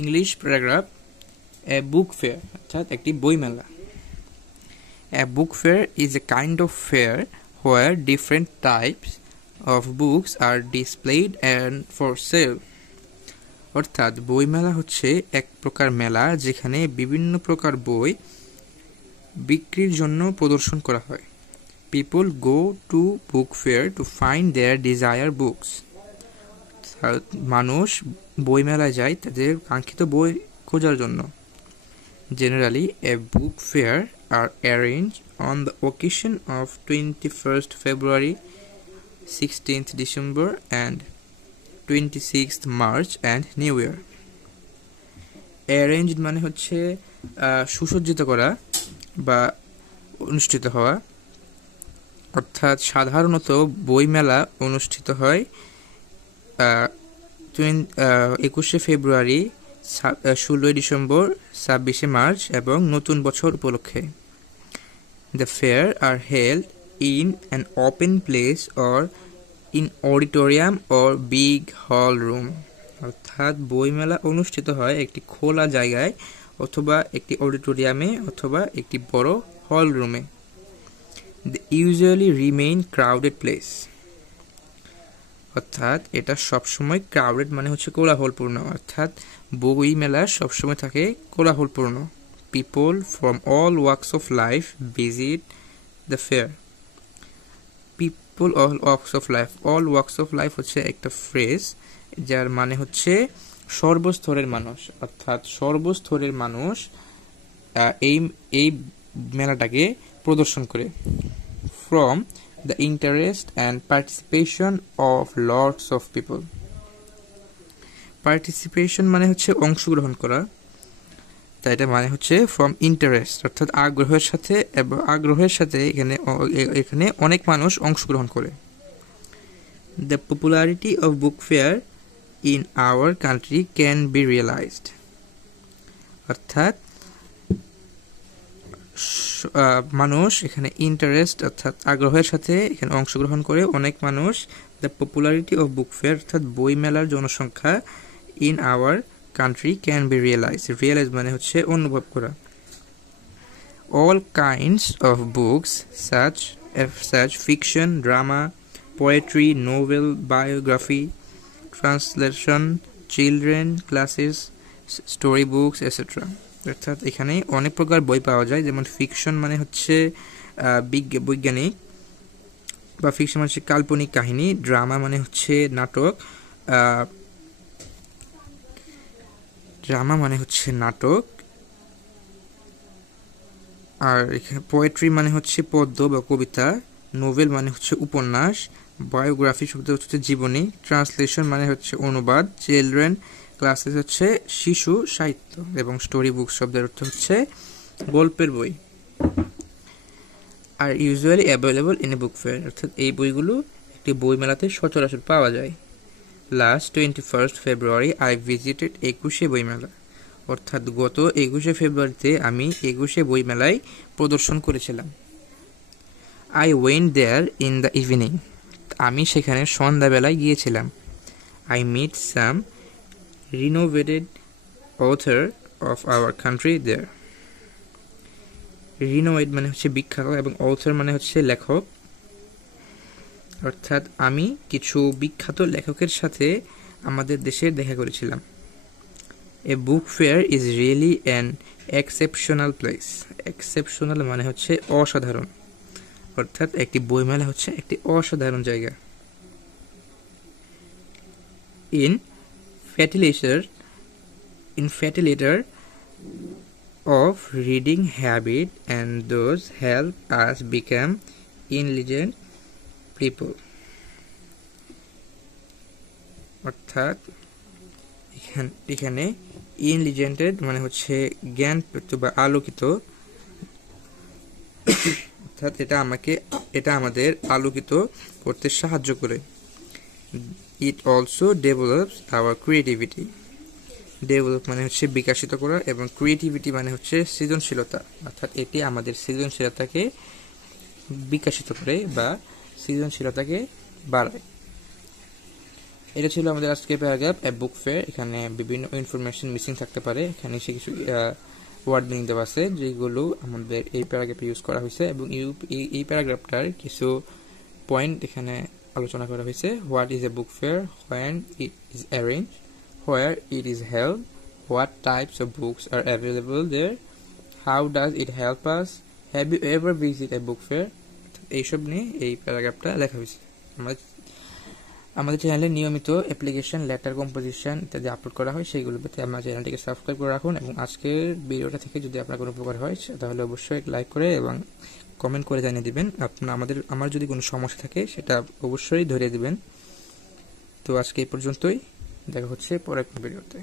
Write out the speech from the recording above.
English paragraph a book fair অর্থাৎ একটি বইমেলা। A book fair is a kind of fair where different types of books are displayed and for sale. অর্থাৎ বইমেলা হচ্ছে এক প্রকার মেলা যেখানে বিভিন্ন প্রকার বই বিক্রির জন্য প্রদর্শন করা হয়। People go to book fair to find their desire books. মানুষ বইমেলায় যায় তাদের কাঙ্ক্ষিত বই খোঁজার জন্য। Generally a book fair are arrange on the occasion of 21st February, 16th December and 26th March and New Year. Arranged মানে হচ্ছে সুসজ্জিত করা বা অনুষ্ঠিত হওয়া, অর্থাৎ সাধারণত বইমেলা অনুষ্ঠিত হয় 21শে ফেব্রুয়ারি, 16ই ডিসেম্বর, 26শে মার্চ এবং নতুন বছর উপলক্ষে। The fair are held in an open place or in auditorium or big hall room. অর্থাৎ বইমেলা অনুষ্ঠিত হয় একটি খোলা জায়গায় অথবা একটি অডিটোরিয়ামে অথবা একটি বড় হল রুমে। They usually remain crowded place. অর্থাৎ এটা সবসময় ক্রাউডেড মানে হচ্ছে কোলাহলপূর্ণ, অর্থাৎ বই মেলা সবসময় থাকে কোলাহলপূর্ণ। People from all walks of life visit the fair. People all walks of life, all walks of life হচ্ছে একটা ফ্রেজ যার মানে হচ্ছে সর্বস্তরের মানুষ, অর্থাৎ সর্বস্তরের মানুষ এই মেলাটাকে প্রদর্শন করে। From the interest and participation of lots of people. Participation মানে হচ্ছে অংশগ্রহণ করা, তাই এটা মানে হচ্ছে from interest অর্থাৎ আগ্রহের সাথে, এবং আগ্রহের সাথে এখানে অনেক মানুষ অংশগ্রহণ করে। The popularity of book fair in our country can be realized. অর্থাৎ মানুষ এখানে ইন্টারেস্ট অর্থাৎ আগ্রহের সাথে এখানে অংশগ্রহণ করে অনেক মানুষ। The popularity of book fair অর্থাৎ বই মেলার জনসংখ্যা in our country can be realize, realize মানে হচ্ছে অনুভব করা। All kinds of books such fiction, drama, poetry, novel, biography, translation, children classes, story books etcetera. অর্থাৎ এখানে অনেক প্রকার বই পাওয়া যায়, যেমন ফিকশন মানে হচ্ছে বৈজ্ঞানিক বা ফিকশন মানে হচ্ছে কাল্পনিক কাহিনী, ড্রামা মানে হচ্ছে নাটক, আর এখানে পোয়েট্রি মানে হচ্ছে পদ্য বা কবিতা, নোভেল মানে হচ্ছে উপন্যাস, বায়োগ্রাফি শব্দ হচ্ছে জীবনী, ট্রান্সলেশন মানে হচ্ছে অনুবাদ, চিলড্রেন ক্লাসেস হচ্ছে শিশু সাহিত্য, এবং স্টোরি বুক শব্দের অর্থ হচ্ছে গল্পের বই। আর usually available in a book fair, অর্থাৎ এই বইগুলো একটি বই মেলাতে সচরাচর পাওয়া যায়। Last 21st February I visited 21শে বইমেলা। অর্থাৎ গত 21শে ফেব্রুয়ারিতে আমি 21শে বইমেলায় প্রদর্শন করেছিলাম। I went there in the evening. আমি সেখানে সন্ধ্যাবেলায় গিয়েছিলাম। I meet some renowned author of our country there. renowned মানে হচ্ছে বিখ্যাত এবং author মানে হচ্ছে লেখক, অর্থাৎ আমি কিছু বিখ্যাত লেখকের সাথে আমাদের দেশে দেখা করেছিলাম। A book fair is really an exceptional place. exceptional মানে হচ্ছে অসাধারণ, অর্থাৎ একটি বইমেলা হচ্ছে একটি অসাধারণ জায়গা। In facilitator of reading habit and those help us become intelligent people. অর্থাৎ এখানে ইনলিজেন্টেড মানে হচ্ছে জ্ঞান বা আলোকিত, অর্থাৎ এটা আমাদের আলোকিত করতে সাহায্য করে। It also develops our creativity. Develop মানে হচ্ছে বিকশিত করা, এবং ক্রিয়েটিভিটি মানে হচ্ছে সৃজনশীলতা, অর্থাৎ এটি আমাদের সৃজনশীলতাকে বিকশিত করে বা সৃজনশীলতাকে বাড়ায়। এটা ছিল আমাদের আজকে প্যারাগ্রাফ এ বুক ফেয়ার। এখানে বিভিন্ন ইনফরমেশন মিসিং থাকতে পারে, এখানে সে কিছু ওয়ার্ড মিনিং দেওয়া আছে যেগুলো আমাদের এই প্যারাগ্রাফে ইউজ করা হয়েছে, এবং এই প্যারাগ্রাফটার কিছু পয়েন্ট এখানে আলোচনা করা হয়েছে। What is a book fair, when it is arrange, where it is held, what types of books are available there, how does it help us, have you ever visit a book fair. এইসব নিয়ে এই প্যারাগ্রাফটা লেখা হয়েছে। আমাদের চ্যানেলে নিয়মিত application, letter composition ইত্যাদি আপলোড করা হয়, সেইগুলো পেতে আমার চ্যানেলটিকে সাবস্ক্রাইব করে রাখুন। এবং আজকের ভিডিওটা থেকে যদি আপনার কোনো উপকার হয় তাহলে অবশ্যই লাইক করে এবং কমেন্ট করে জানিয়ে দিবেন। আমার যদি কোনো সমস্যা থাকে সেটা অবশ্যই ধরিয়ে দিবেন। তো আজকে এই পর্যন্তই, দেখা হচ্ছে পরের ভিডিওতে।